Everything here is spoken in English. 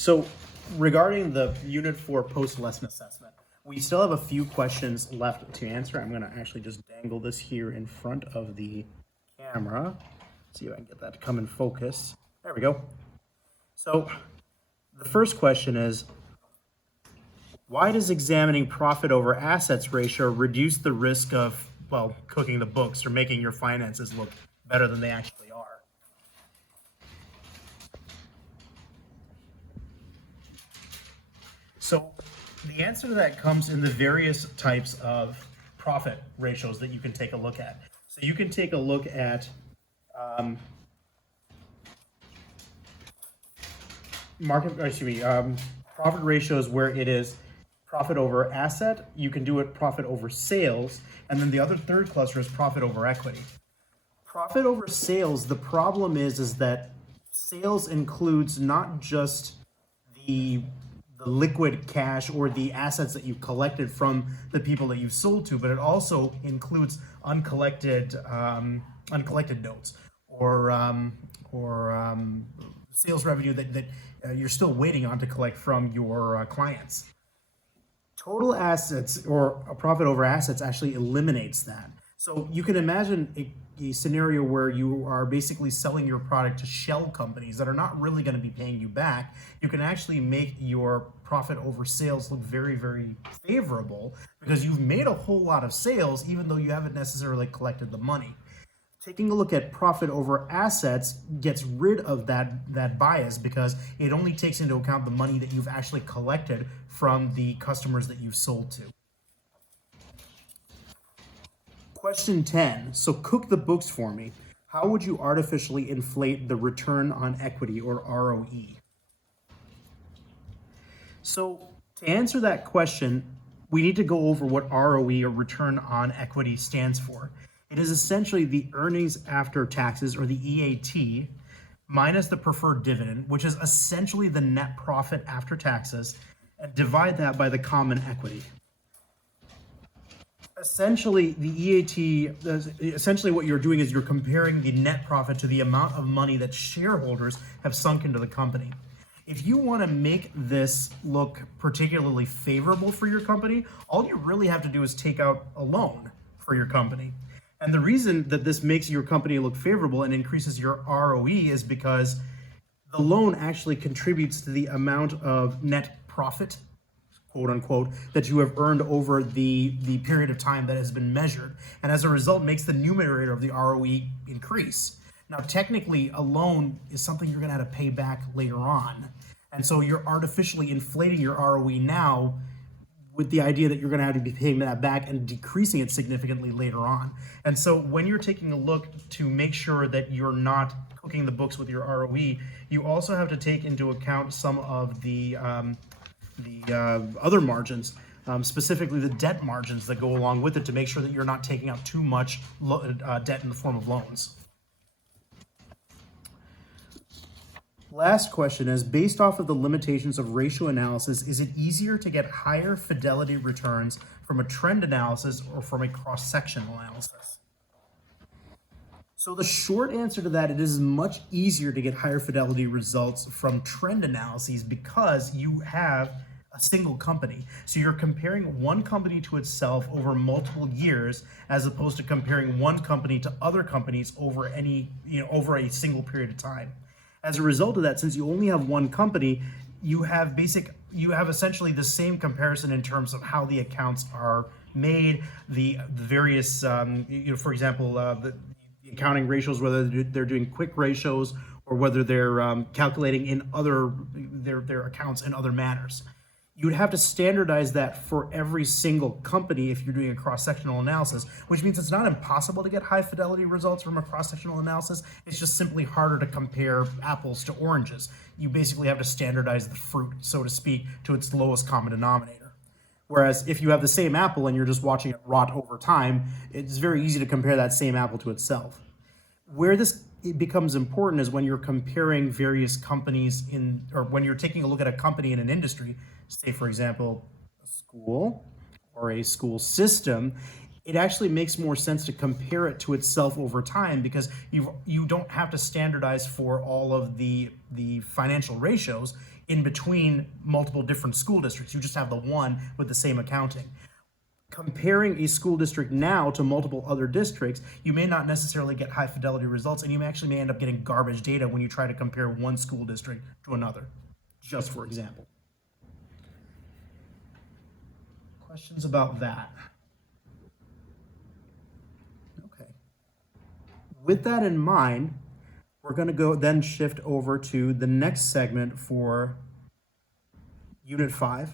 So regarding the Unit 4 post-lesson assessment, we still have a few questions left to answer. I'm going to actually just dangle this here in front of the camera. See if I can get that to come in focus. There we go. So the first question is, why does examining profit over assets ratio reduce the risk of, well, cooking the books or making your finances look better than they actually are? So the answer to that comes in the various types of profit ratios that you can take a look at. So you can take a look at profit ratios where it is profit over asset. You can do it profit over sales, and then the other third cluster is profit over equity. Profit over sales, the problem is that sales includes not just the liquid cash or the assets that you've collected from the people that you've sold to, but it also includes uncollected notes or sales revenue that you're still waiting on to collect from your clients. Total assets or a profit over assets actually eliminates that. So you can imagine a scenario where you are basically selling your product to shell companies that are not really going to be paying you back. You can actually make your profit over sales look very, very favorable because you've made a whole lot of sales even though you haven't necessarily collected the money. Taking a look at profit over assets gets rid of that bias because it only takes into account the money that you've actually collected from the customers that you've sold to. Question 10. So cook the books for me. How would you artificially inflate the return on equity or ROE? So to answer that question, we need to go over what ROE or return on equity stands for. It is essentially the earnings after taxes, or the EAT, minus the preferred dividend, which is essentially the net profit after taxes, and divide that by the common equity. Essentially, the EAT, essentially what you're doing is you're comparing the net profit to the amount of money that shareholders have sunk into the company. If you want to make this look particularly favorable for your company, all you really have to do is take out a loan for your company. And the reason that this makes your company look favorable and increases your ROE is because the loan actually contributes to the amount of net profit, quote unquote, that you have earned over the period of time that has been measured. And as a result, makes the numerator of the ROE increase. Now, technically, a loan is something you're going to have to pay back later on. And so you're artificially inflating your ROE now with the idea that you're going to have to be paying that back and decreasing it significantly later on. And so when you're taking a look to make sure that you're not cooking the books with your ROE, you also have to take into account some of the other margins, specifically the debt margins that go along with it, to make sure that you're not taking out too much debt in the form of loans. Last question is, based off of the limitations of ratio analysis, is it easier to get higher fidelity returns from a trend analysis or from a cross-sectional analysis? So the short answer to that, it is much easier to get higher fidelity results from trend analyses because you have a single company. So you're comparing one company to itself over multiple years, as opposed to comparing one company to other companies over over a single period of time. As a result of that, since you only have one company, you have essentially the same comparison in terms of how the accounts are made, the various, for example, the accounting ratios, whether they're doing quick ratios or whether they're calculating in their accounts in other manners. You would have to standardize that for every single company if you're doing a cross-sectional analysis, which means it's not impossible to get high fidelity results from a cross-sectional analysis. It's just simply harder to compare apples to oranges. You basically have to standardize the fruit, so to speak, to its lowest common denominator. Whereas if you have the same apple and you're just watching it rot over time, it's very easy to compare that same apple to itself. Where this becomes important is when you're comparing various companies or when you're taking a look at a company in an industry, say for example, a school or a school system, it actually makes more sense to compare it to itself over time because you don't have to standardize for all of the financial ratios. in between multiple different school districts. You just have the one with the same accounting. Comparing a school district now to multiple other districts, you may not necessarily get high fidelity results, and you actually may end up getting garbage data when you try to compare one school district to another, just for example. Questions about that? Okay. With that in mind, we're going to go then shift over to the next segment for Unit 5.